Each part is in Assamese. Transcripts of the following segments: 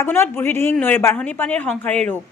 জাগুনত বুঢ়ীদিহিং নৈৰ বাঢ়নী পানীৰ সংসাৰী ৰূপ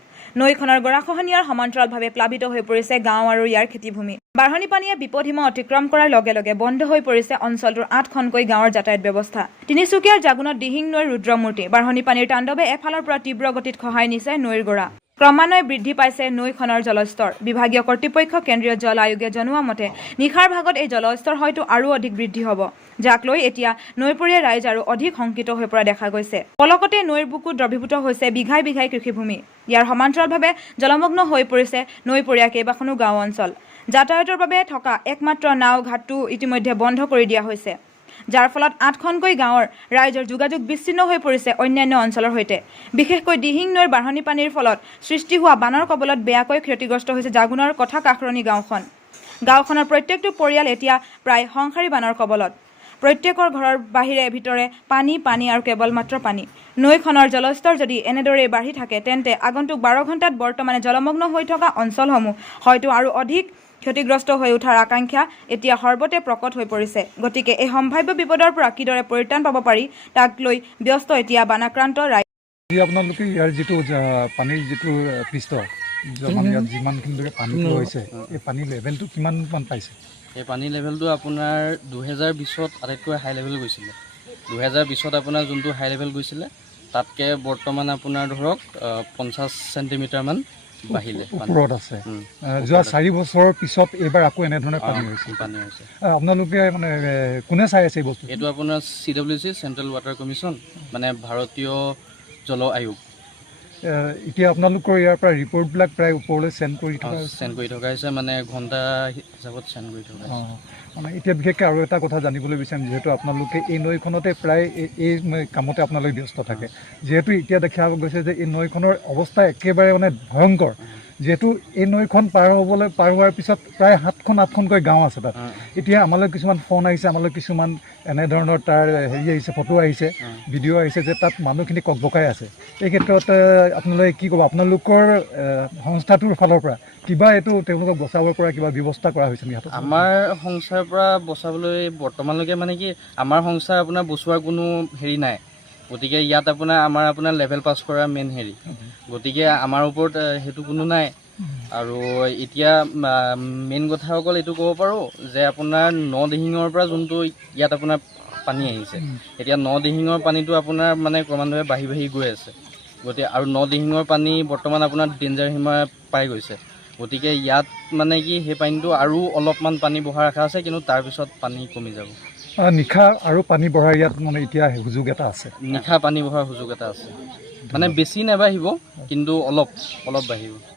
নৈখনৰ গৰাখহনীয়াৰ সমান্তৰালভাৱে প্লাবিত হৈ পৰিছে গাঁও আৰু ইয়াৰ খেতিভূমি বাঢ়নী পানীয়ে বিপদসীমা অতিক্ৰম কৰাৰ লগে লগে বন্ধ হৈ পৰিছে অঞ্চলটোৰ ৮খনকৈ গাঁৱৰ যাতায়াত ব্যৱস্থা তিনিচুকীয়াৰ জাগুনত দিহিং নৈৰ ৰুদ্ৰমূৰ্তি বাঢ়নী পানীৰ তাণ্ডৱে এফালৰ পৰা তীব্ৰ গতিত খহাই নিছে নৈৰ গৰা ক্ৰমান্বয়ে বৃদ্ধি পাইছে নৈখনৰ জলস্তৰ বিভাগীয় কৰ্তৃপক্ষ কেন্দ্ৰীয় জল আয়োগে জনোৱা মতে নিশাৰ ভাগত এই জলস্তৰ হয়তো আৰু অধিক বৃদ্ধি হ'ব যাক লৈ এতিয়া নৈপৰীয়া ৰাইজ আৰু অধিক শংকিত হৈ পৰা দেখা গৈছে পলকতে নৈৰ বুকুত দ্ৰৱীভূত হৈছে বিঘাই বিঘাই কৃষিভূমি ইয়াৰ সমান্তৰালভাৱে জলমগ্ন হৈ পৰিছে নৈপৰীয়া কেইবাখনো গাঁও অঞ্চল যাতায়াতৰ বাবে থকা একমাত্ৰ নাও ঘাটটো ইতিমধ্যে বন্ধ কৰি দিয়া হৈছে যাৰ ফলত ৮খনকৈ গাঁৱৰ ৰাইজৰ যোগাযোগ বিচ্ছিন্ন হৈ পৰিছে অন্যান্য অঞ্চলৰ সৈতে বিশেষকৈ দিহিং নৈৰ বাঢ়নী পানীৰ ফলত সৃষ্টি হোৱা বানৰ কবলত বেয়াকৈ ক্ষতিগ্ৰস্ত হৈছে জাগুনৰ কথা কাষৰণী গাঁওখনৰ প্ৰত্যেকটো পৰিয়াল এতিয়া প্ৰায় সংসাৰী বানৰ কবলত প্ৰত্যেকৰ ঘৰৰ বাহিৰে ভিতৰে পানী আৰু কেৱল মাত্ৰ পানী নৈখনৰ জলস্তৰ যদি এনেদৰে বাঢ়ি থাকে তেন্তে আগন্তুক 12 ঘণ্টাত বৰ্তমানে জলমগ্ন হৈ থকা অঞ্চলসমূহ হয়তো আৰু অধিক ক্ষতিগ্ৰস্ত হৈ উঠাৰ আকাংক্ষা এতিয়া সৰ্বতে প্ৰকট হৈ পৰিছে গতিকে এই সম্ভাৱ্য বিপদৰ পৰা কিদৰে পৰিত্ৰাণ পাব পাৰি তাক লৈ ব্যস্ত এতিয়া বানাক্ৰান্ত ৰাইজ আপোনালোকে ইয়াৰ যিটো পানীৰ যিটো পৃষ্ঠ ইয়াত যিমানখিনি পানী হৈছে এই পানীৰ লেভেলটো কিমানমান পাইছে এই পানীৰ লেভেলটো আপোনাৰ 2020ত আটাইতকৈ হাই লেভেল গৈছিলে 2020ত আপোনাৰ যোনটো হাই লেভেল গৈছিলে তাতকৈ বৰ্তমান আপোনাৰ ধৰক 50 চেণ্টিমিটাৰমান বাঢ়িলে ওপৰত আছে যোৱা 4 বছৰৰ পিছত এইবাৰ আকৌ এনেধৰণে পানী হৈছে আপোনালোকে মানে কোনে চাই আছে এই বস্তু এইটো আপোনাৰ CWC চেণ্ট্ৰেল ৱাটাৰ কমিশ্যন মানে ভাৰতীয় জল আয়োগ এতিয়া আপোনালোকৰ ইয়াৰ পৰা ৰিপৰ্টবিলাক প্ৰায় ওপৰলৈ চেণ্ড কৰি থকা হৈছে মানে ঘণ্টা হিচাপত চেণ্ড কৰি থকা মানে এতিয়া বিশেষকৈ আৰু এটা কথা জানিবলৈ বিচাৰিম যিহেতু আপোনালোকে এই নৈখনতে প্ৰায় এই কামতে আপোনালোক ব্যস্ত থাকে যিহেতু এতিয়া দেখা গৈছে যে এই নৈখনৰ অৱস্থা একেবাৰে মানে ভয়ংকৰ যিহেতু এই নৈখন পাৰ হোৱাৰ পিছত প্ৰায় 7-8খনকৈ গাঁও আছে তাত এতিয়া আমালৈ কিছুমান ফোন আহিছে আমালৈ কিছুমান এনেধৰণৰ তাৰ আহিছে ফটো আহিছে ভিডিঅ' আহিছে যে তাত মানুহখিনি ককবকাই আছে এই ক্ষেত্ৰত আপোনালোকে কি ক'ব আপোনালোকৰ সংস্থাটোৰ ফালৰ পৰা কিবা এইটো তেওঁলোকক বচাবৰ পৰা কিবা ব্যৱস্থা কৰা হৈছে নেকি আমাৰ সংস্থাৰ পৰা বচাবলৈ বৰ্তমানলৈকে মানে কি আমাৰ সংস্থাৰ আপোনাৰ বচোৱাৰ কোনো হেৰি নাই গতিকে ইয়াত আপোনাৰ লেভেল পাছ কৰা মেইন হেৰি গতিকে আমাৰ ওপৰত সেইটো কোনো নাই আৰু এতিয়া মেইন কথা অকল এইটো ক'ব পাৰোঁ যে আপোনাৰ নদিহিঙৰ পৰা যোনটো ইয়াত আপোনাৰ পানী আহিছে এতিয়া নদিহিঙৰ পানীটো আপোনাৰ মানে ক্ৰমান্বয়ে বাঢ়ি গৈ আছে গতিকে আৰু নদিহিঙৰ পানী বৰ্তমান আপোনাৰ ডেঞ্জাৰ সীমা পাই গৈছে গতিকে ইয়াত মানে কি সেই পানীটো আৰু অলপমান পানী বঢ়া ৰখা আছে কিন্তু তাৰপিছত পানী কমি যাব নিশা আৰু পানী বঢ়াৰ ইয়াত মানে এতিয়া সুযোগ এটা আছে নিশা পানী বঢ়াৰ সুযোগ এটা আছে মানে বেছি নাবাঢ়িব কিন্তু অলপ বাঢ়িব